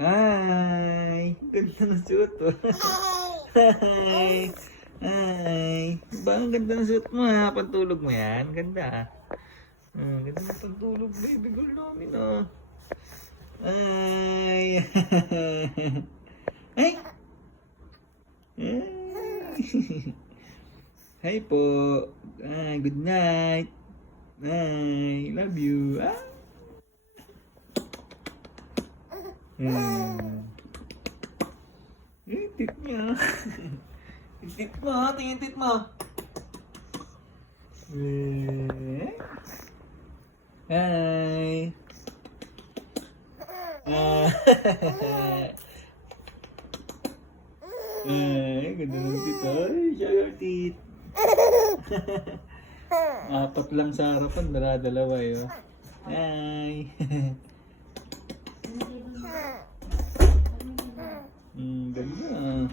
Ay, ganda ng suot mo. Ay, ay. Ba, ang ganda ng suot mo ha. Pantulog mo yan. Ganda. Ganda ng pantulog, baby girl namin ah. Ay. Ay. Ay. Hi po. Ay, good night. Ay, love you. Ah. Yung tit niya. Yung tit mo, tingin tit mo. Hi. Ay, ganda ng tit. Ay, siya yung tit. Apat lang sa harapan, dala-dalawa yun. Hi. Ganda.